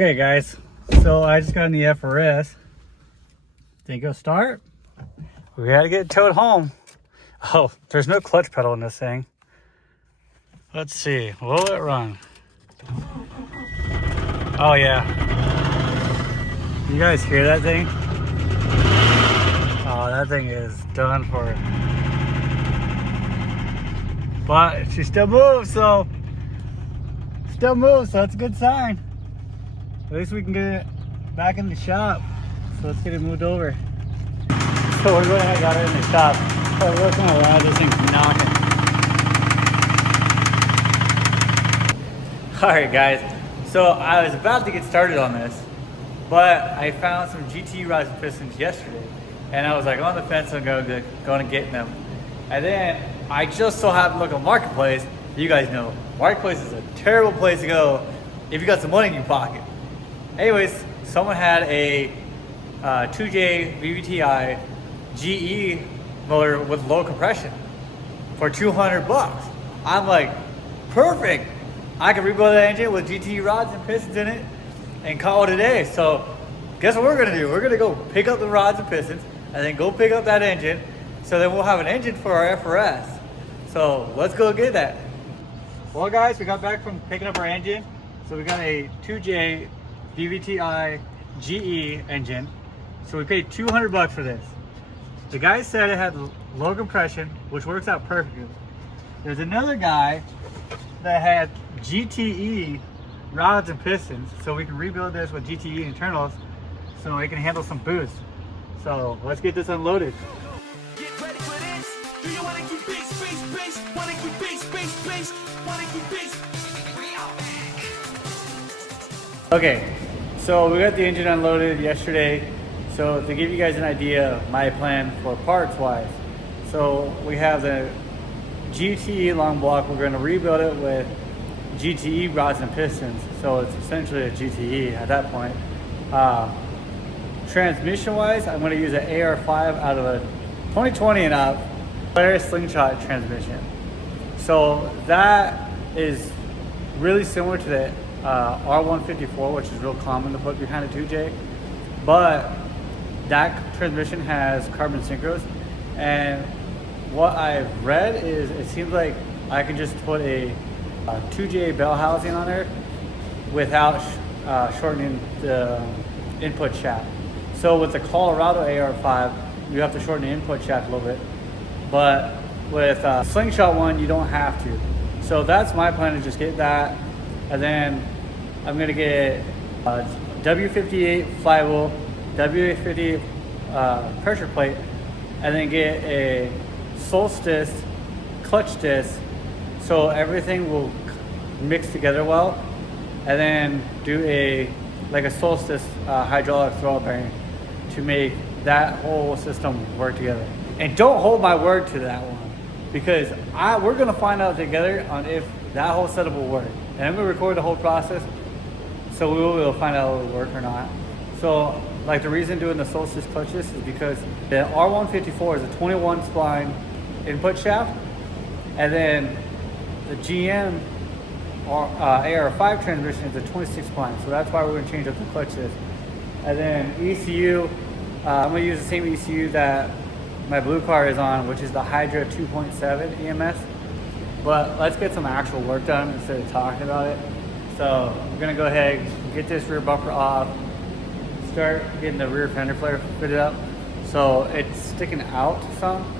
Okay guys, so I just got in the FRS. Think it'll start? We had to get it towed home. Oh, there's no clutch pedal in this thing. Let's see, will it run? Oh yeah. You guys hear that thing? Oh, that thing is done for. But she still moves, so that's a good sign. At least we can get it back in the shop. So let's get it moved over. So we're going ahead and got it in the shop. But looking around, this thing's knocking. Alright guys, so I was about to get started on this, but I found some GT rods and pistons yesterday. And I was like on the fence and going to get them. And then I just so happened to look on Marketplace. You guys know, Marketplace is a terrible place to go if you got some money in your pocket. Anyways, someone had a 2J VVTi GE motor with low compression for 200 bucks. I'm like, perfect. I can rebuild that engine with GT rods and pistons in it and call it a day. So guess what we're gonna do? We're gonna go pick up the rods and pistons and then go pick up that engine. So then we'll have an engine for our FRS. So let's go get that. Well guys, we got back from picking up our engine. So we got a 2J VVTi GE engine. So we paid 200 bucks for this. The guy said it had low compression, which works out perfectly. There's another guy that had GTE rods and pistons, so we can rebuild this with GTE internals so it can handle some boost. So let's get this unloaded. Get ready for this. Do you want to keep bass? Want to keep bass? Want to keep bass? We are back. Okay, so we got the engine unloaded yesterday. So to give you guys an idea of my plan for parts wise. So we have the GTE long block. We're going to rebuild it with GTE rods and pistons. So it's essentially a GTE at that point. Transmission wise, I'm going to use an AR5 out of a 2020 and up FRS slingshot transmission. So that is really similar to the R154, which is real common to put behind a 2J. But that transmission has carbon synchros. And what I've read is it seems like I can just put a 2J bell housing on there without shortening the input shaft. So with the Colorado AR5, you have to shorten the input shaft a little bit. But with Slingshot one, you don't have to. So that's my plan, to just get that. And then I'm gonna get W58 flywheel, W58 pressure plate, and then get a Solstice clutch disc so everything will mix together well, and then do a Solstice hydraulic throw bearing to make that whole system work together. And don't hold my word to that one, because we're gonna find out together on if that whole setup will work. And I'm gonna record the whole process, so we will be able to find out if it will work or not. So like the reason doing the Solstice clutch disc is because the R154 is a 21 spline input shaft, and then the GM AR5 transmission is a 26 spline. So that's why we're gonna change up the clutch disc. And then ECU, I'm gonna use the same ECU that my blue car is on, which is the Hydra 2.7 EMS. But let's get some actual work done instead of talking about it. So I'm gonna go ahead and get this rear bumper off, start getting the rear fender flare fitted up. So it's sticking out some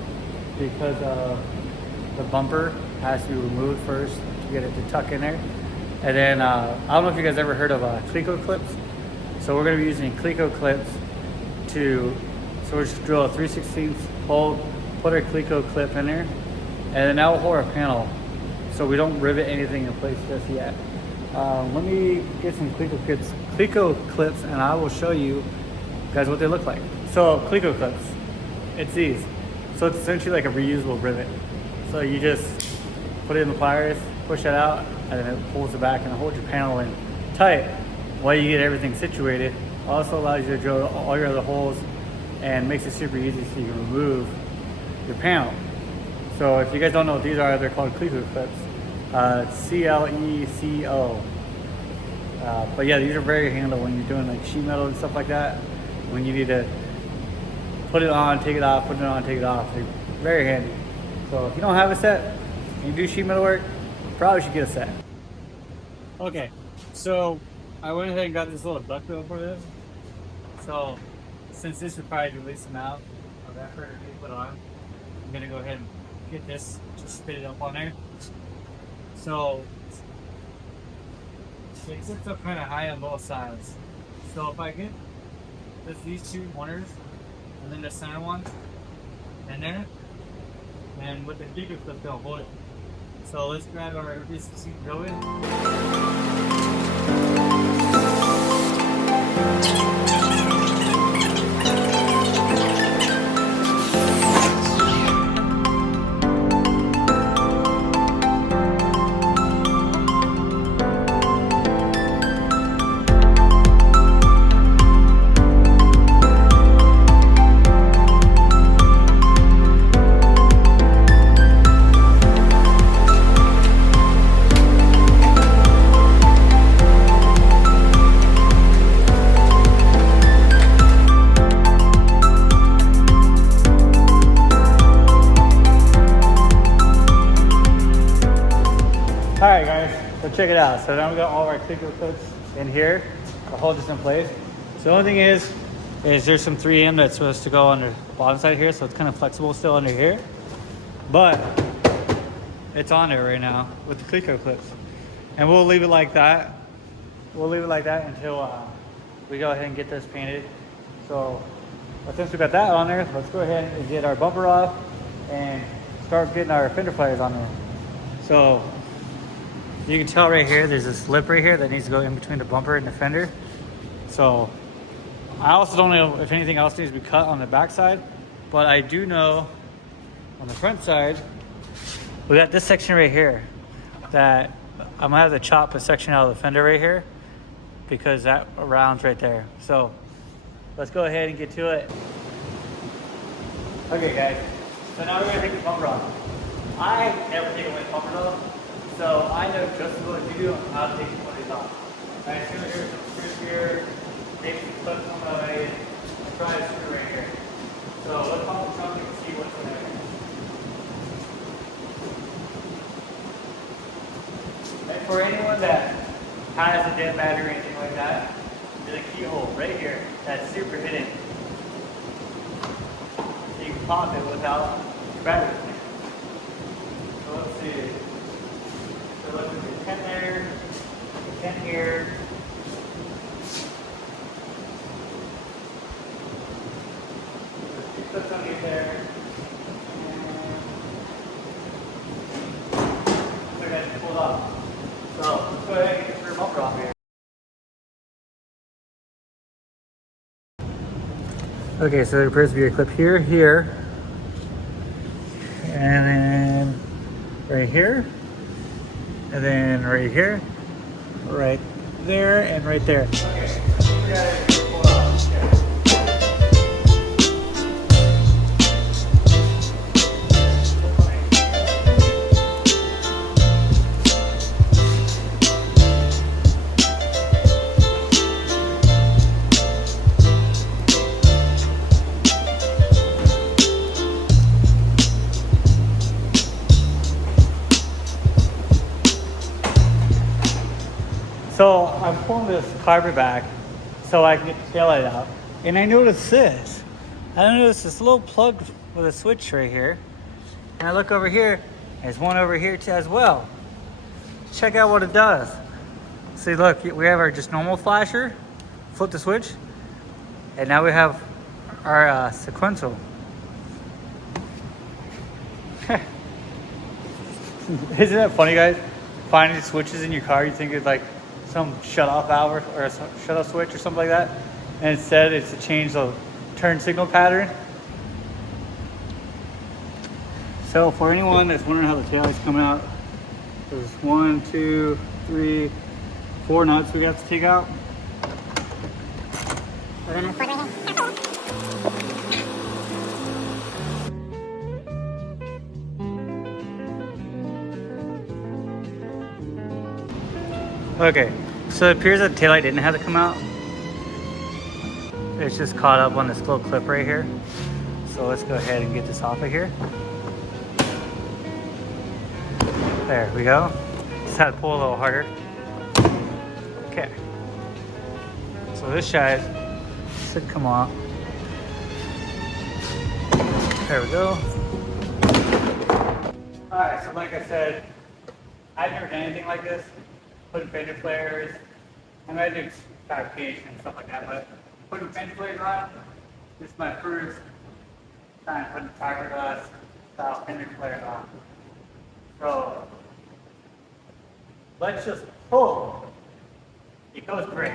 because the bumper has to be removed first to get it to tuck in there. And then I don't know if you guys ever heard of Cleco clips. So we're gonna be using Cleco clips so we're just drill a 3/16 hole, put our Cleco clip in there, and then that will hold our panel so we don't rivet anything in place just yet. Let me get some Cleco clips and I will show you guys what they look like. So Cleco clips, it's these. So it's essentially like a reusable rivet. So you just put it in the pliers, push it out, and then it pulls it back and it holds your panel in tight while you get everything situated. Also allows you to drill all your other holes and makes it super easy so you can remove your panel. So if you guys don't know what these are, they're called Cleco clips. CLECO. But yeah, these are very handy when you're doing like sheet metal and stuff like that. When you need to put it on, take it off, put it on, take it off. They're very handy. So if you don't have a set, and you do sheet metal work, you probably should get a set. Okay, so I went ahead and got this little duck bill for this. So since this would probably release them out of effort to be put on, I'm gonna go ahead and get this just spit it up on there. So it sits up kind of high on both sides. So if I get these two corners and then the center one in there, and with the speaker clip they'll hold it. So let's grab our RBC drill in. Alright guys, so check it out. So now we got all of our clicker clips in here to hold this in place. So the only thing is there's some 3M that's supposed to go under the bottom side here, so it's kind of flexible still under here. But it's on there right now with the clicker clips. And we'll leave it like that. We'll leave it like that until we go ahead and get this painted. So but since we got that on there, let's go ahead and get our bumper off and start getting our fender flares on there. So you can tell right here, there's this lip right here that needs to go in between the bumper and the fender. So I also don't know if anything else needs to be cut on the back side, but I do know on the front side, we got this section right here that I'm gonna have to chop a section out of the fender right here because that rounds right there. So let's go ahead and get to it. Okay guys, so now we're gonna take the bumper off. I never take away the bumper off. So I know just as well as you do how to take one of these off. I assume here's some screws here, maybe some clips on the way, and try a screw right here. So let's pop the trunk and see what's in there. And for anyone that has a dead battery or anything like that, there's a keyhole right here that's super hidden. So you can pop it without your battery. So let's see. So look at the 10 there, the 10 here. There's 2 clips underneath there. So I got it pulled off. So let's go ahead and get your bumper off here. Okay, so there appears to be a clip here, here, and then right here. And then right here, right there, and right there. Okay. So I'm pulling this carpet back so I can get the taillight out. And I noticed this. I noticed this little plug with a switch right here. And I look over here, there's one over here too as well. Check out what it does. See, look, we have our just normal flasher, flip the switch, and now we have our sequential. Isn't that funny, guys? Finding switches in your car, you think it's like some shut-off valve or a shut-off switch or something like that, and instead it's to change the turn signal pattern. So for anyone that's wondering how the taillight's coming out, there's 1, 2, 3, 4 nuts we have to take out. Okay, So it appears that the taillight didn't have to come out. It's just caught up on this little clip right here. So let's go ahead and get this off of here. There we go. Just had to pull a little harder. Okay. So this side should come off. There we go. Alright, so like I said, I've never done anything like this. Putting fender flares. I might do fabrication and stuff like that, but putting fender flares on, this is my first time putting fiberglass style fender flares on. So let's just hope it goes great.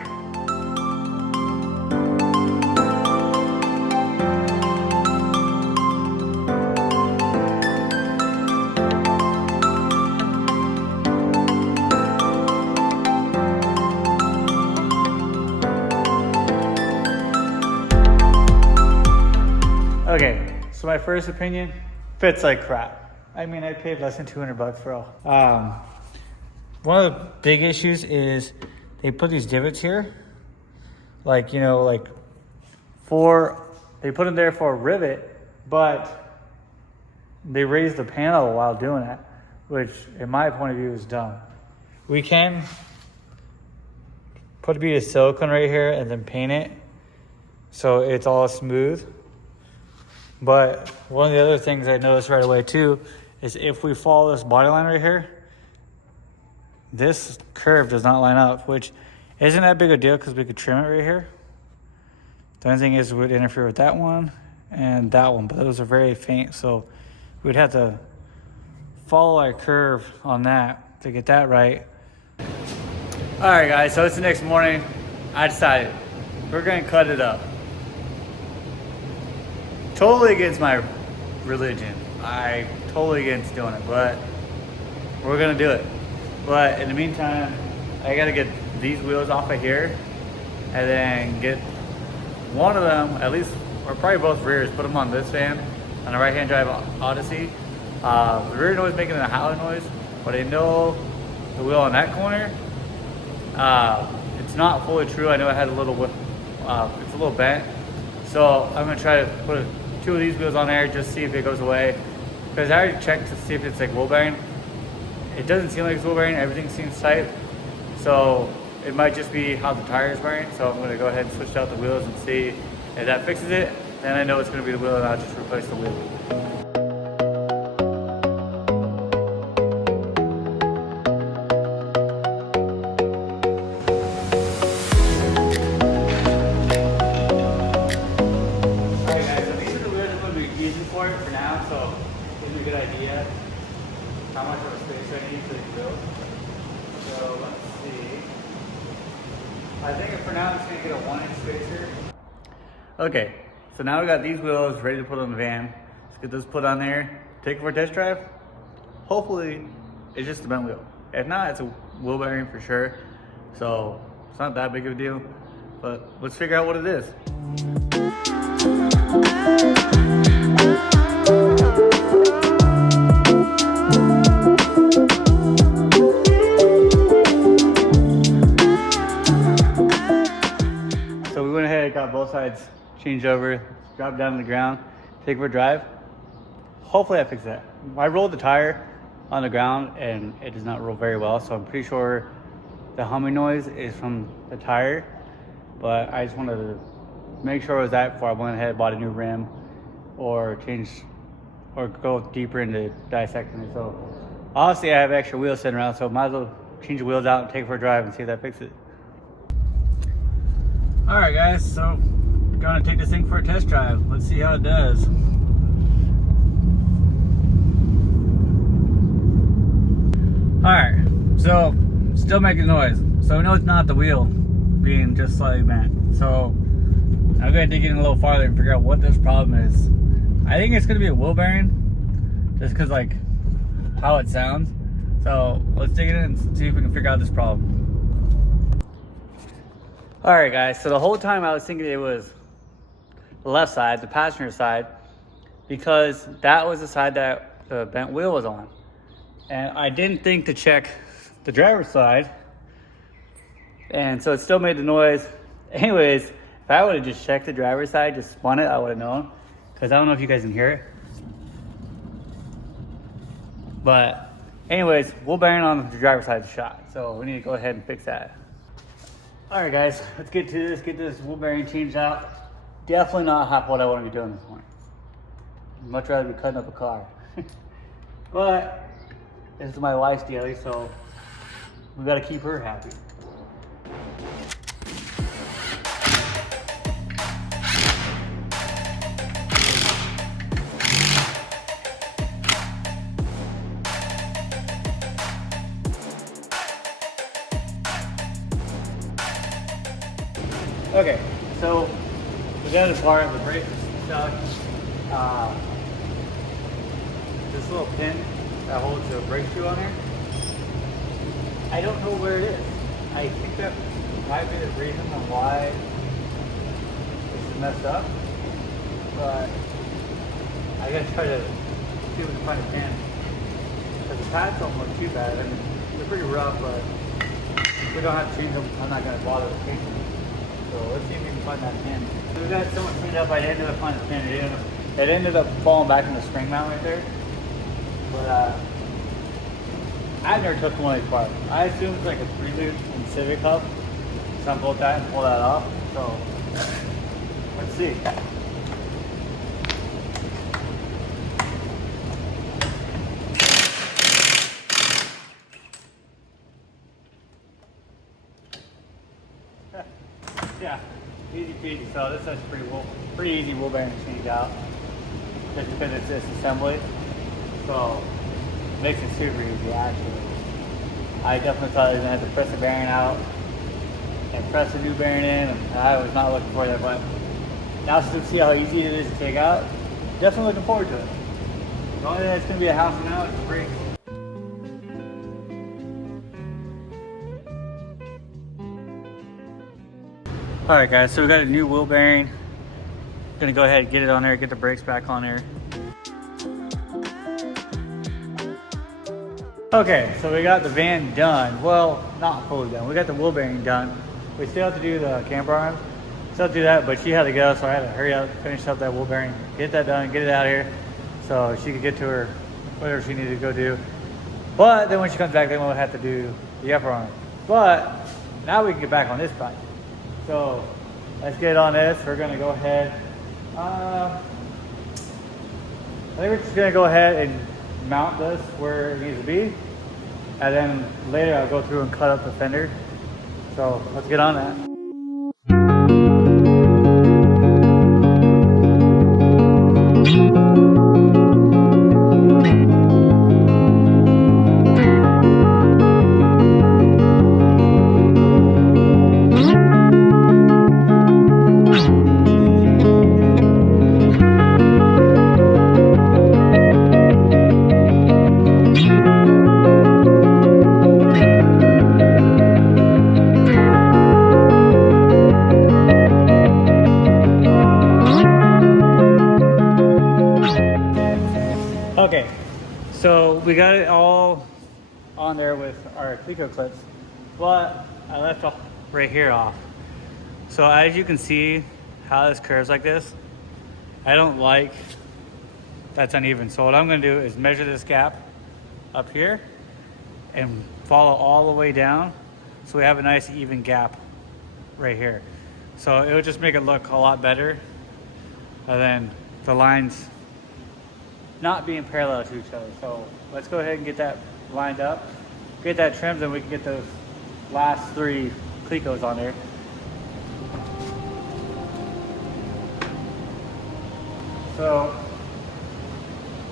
Okay, so my first opinion, fits like crap. I mean, I paid less than $200 for all. One of the big issues is they put these divots here, like, you know, like they put them there for a rivet, but they raised the panel while doing it, which in my point of view is dumb. We can put a bit of silicone right here and then paint it so it's all smooth. But one of the other things I noticed right away too is if we follow this body line right here, this curve does not line up, which isn't that big a deal because we could trim it right here. The only thing is it would interfere with that one and that one, but those are very faint, so we'd have to follow our curve on that to get that right. All right, guys, so it's the next morning. I decided we're gonna cut it up. Totally against my religion. I totally against doing it, but we're gonna do it. But in the meantime, I gotta get these wheels off of here and then get one of them, at least, or probably both rears, put them on this van, on the right-hand drive Odyssey. The rear noise making a howling noise, but I know the wheel on that corner, it's not fully true. I know it had a little, it's a little bent. So I'm gonna try to put two of these wheels on there, just see if it goes away. Because I already checked to see if it's like wheel bearing. It doesn't seem like it's wheel bearing, everything seems tight. So it might just be how the tire is bearing. So I'm gonna go ahead and switch out the wheels and see if that fixes it. Then I know it's gonna be the wheel and I'll just replace the wheel. For now, so gives me a good idea how much of a space I need for these wheels. So let's see. I think for now I'm just gonna get a 1-inch spacer. Okay, so now we got these wheels ready to put on the van. Let's get those put on there, take it for a test drive. Hopefully it's just a bent wheel. If not, it's a wheel bearing for sure. So it's not that big of a deal, but let's figure out what it is. So we went ahead, got both sides changed over, dropped down to the ground, take it for a drive. Hopefully I fix that. I rolled the tire on the ground and it does not roll very well, so I'm pretty sure the humming noise is from the tire, but I just wanted to make sure it was that before I went ahead and bought a new rim or change or go deeper into dissecting it. So obviously I have extra wheels sitting around, so might as well change the wheels out and take it for a drive and see if that fixes it. All right, guys, so we're gonna take this thing for a test drive. Let's see how it does. All right, so still making noise. So we know it's not the wheel being just slightly bent. So I'm gonna dig in a little farther and figure out what this problem is. I think it's gonna be a wheel bearing, just cause like how it sounds. So let's dig in and see if we can figure out this problem. All right, guys, so the whole time I was thinking it was the left side, the passenger side, because that was the side that the bent wheel was on. And I didn't think to check the driver's side And so it still made the noise. Anyways, if I would have just checked the driver's side, just spun it, I would have known. Because I don't know if you guys can hear it. But anyways, wheel bearing on the driver's side is shot. So we need to go ahead and fix that. All right, guys, let's get to this. Get this wheel bearing changed out. Definitely not half what I want to be doing this morning. I'd much rather be cutting up a car. But this is my wife's daily, so we got to keep her happy. Okay, so we got this part of the brake stuck. This little pin that holds the brake shoe on there. I don't know where it is. I think that might be the reason on why this is messed up. But I gotta try to see if we can find a pin. Because the pads don't look too bad. I mean, they're pretty rough, but if we don't have to change them, I'm not gonna bother with changing them. So let's see if we can find that pin. So we got so much cleaned up, I ended up finding the pin. It ended up falling back in the spring mount right there. But I never took one of these apart. I assume it's like a 3-loop in Civic Hub. So I'm bolt that and pull that off. So let's see. Yeah, easy peasy. So this is pretty easy wheel bearing to change out, just because it's this assembly. So it makes it super easy actually. I definitely thought I was gonna have to press the bearing out and press the new bearing in, and I was not looking for that. But now since we see how easy it is to take out, definitely looking forward to it. The only thing that's gonna be a hassle now is the brakes. Alright guys, so we got a new wheel bearing. Gonna go ahead and get it on there, get the brakes back on there. Okay, so we got the van done. Well, not fully done. We got the wheel bearing done. We still have to do the camber arms. Still have to do that, but she had to go, so I had to hurry up, finish up that wheel bearing, get that done, get it out of here, so she could get to her whatever she needed to go do. But then when she comes back, then we'll have to do the upper arm. But now we can get back on this bike. So let's get on this. We're gonna go ahead. I think we're just gonna go ahead and mount this where it needs to be, and then later I'll go through and cut up the fender. So let's get on that. Okay, so we got it all on there with our Cleco clips, but I left off right here off. So as you can see how this curves like this, I don't like that's uneven. So what I'm gonna do is measure this gap up here and follow all the way down so we have a nice even gap right here. So it would just make it look a lot better, and then the lines not being parallel to each other. So let's go ahead and get that lined up, get that trimmed, and we can get those last 3 Clecos on there. So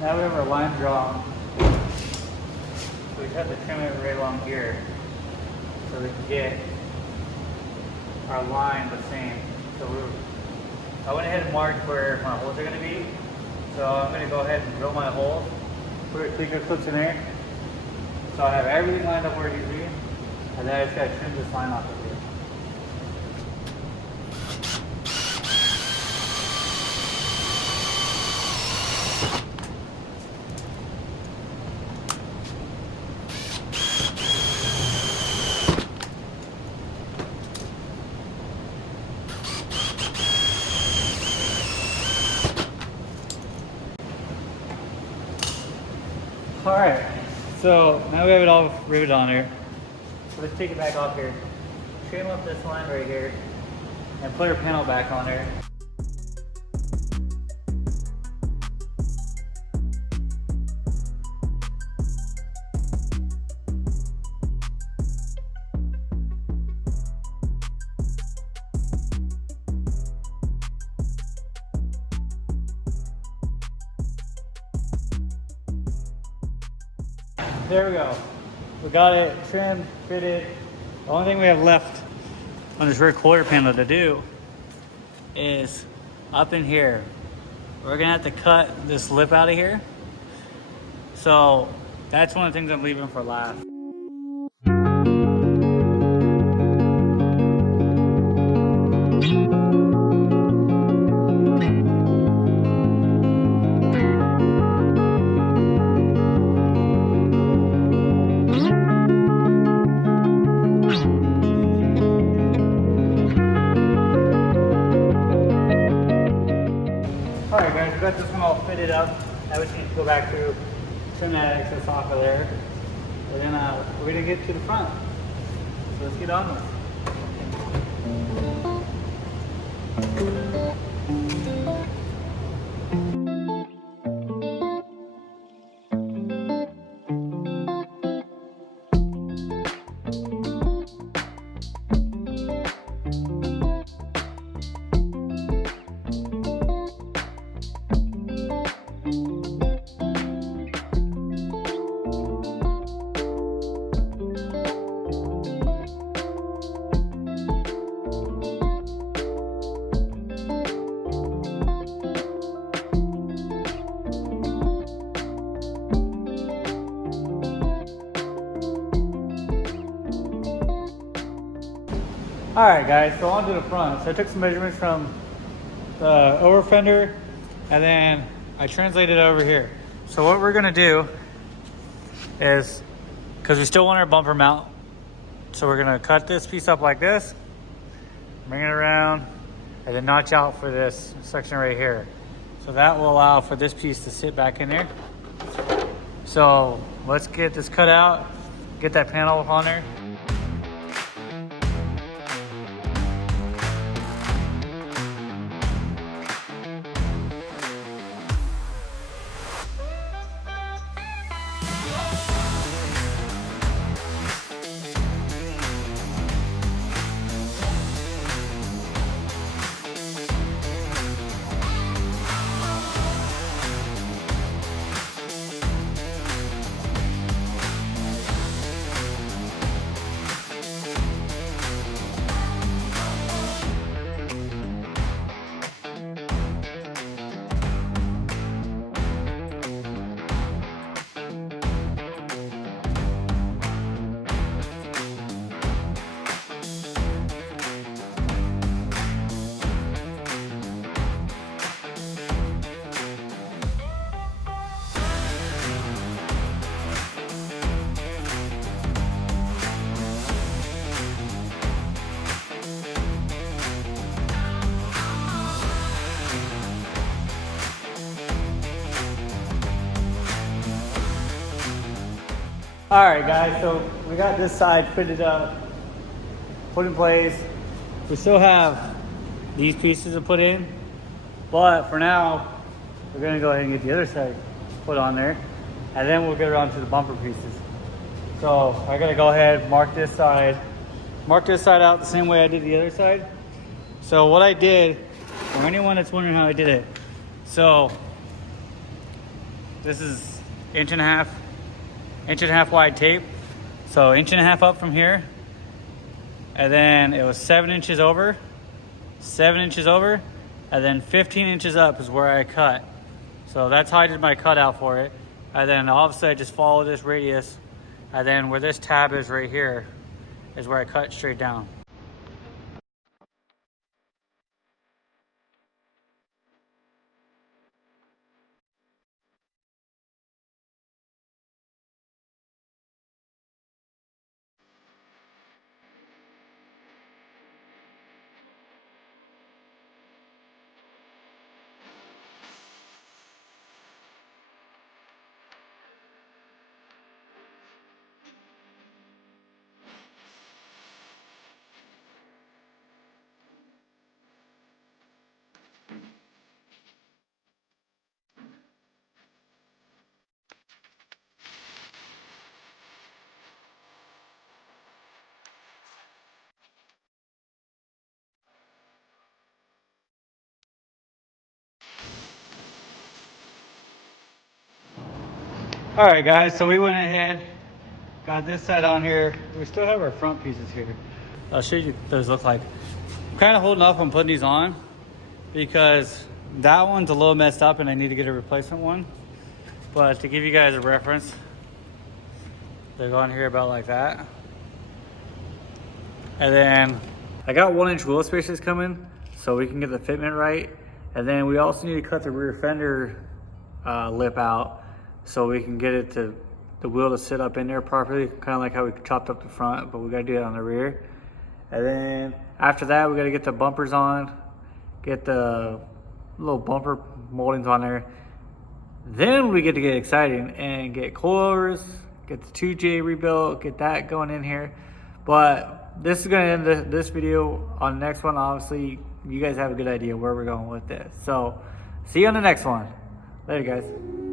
now we have our line drawn. So we have to trim it right along here so we can get our line the same. So I went ahead and marked where my holes are going to be. So I'm going to go ahead and drill my hole, put our Cleco clips in there. So I have everything lined up where it needs to be, and then I just got to trim this line off of here. So now we have it all riveted on here. So let's take it back off here. Trim up this line right here and put our panel back on there. There we go. We got it trimmed, fitted. The only thing we have left on this rear quarter panel to do is up in here. We're gonna have to cut this lip out of here. So that's one of the things I'm leaving for last. Alright guys, we got this one all fitted up. Now we just need to go back through, trim that excess off of there. We're gonna get to the front. So let's get on with it. Alright guys, so on to the front. So I took some measurements from the over fender and then I translated it over here. So what we're gonna do is, because we still want our bumper mount, so we're gonna cut this piece up like this, bring it around, and then notch out for this section right here. So that will allow for this piece to sit back in there. So let's get this cut out, get that panel on there. All right, guys, so we got this side fitted up, put in place. We still have these pieces to put in, but for now, we're gonna go ahead and get the other side put on there, and then we'll get around to the bumper pieces. So I gotta go ahead, mark this side out the same way I did the other side. So what I did, for anyone that's wondering how I did it, so this is inch and a half wide tape. So inch and a half up from here. And then it was 7 inches over, and then 15 inches up is where I cut. So that's how I did my cutout for it. And then obviously I just follow this radius. And then where this tab is right here is where I cut straight down. All right, guys, so we went ahead, got this side on here. We still have our front pieces here. I'll show you what those look like. I'm kind of holding off on putting these on because that one's a little messed up and I need to get a replacement one. But to give you guys a reference, they go on here about like that. And then I got 1-inch wheel spacers coming so we can get the fitment right. And then we also need to cut the rear fender lip out so we can get it to the wheel to sit up in there properly, kind of like how we chopped up the front, but we gotta do it on the rear. And then after that, we gotta get the bumpers on, get the little bumper moldings on there. Then we get to get exciting and get coils, get the 2J rebuilt, get that going in here. But this is gonna end this video. On the next one, obviously, you guys have a good idea where we're going with this. So see you on the next one. Later, guys.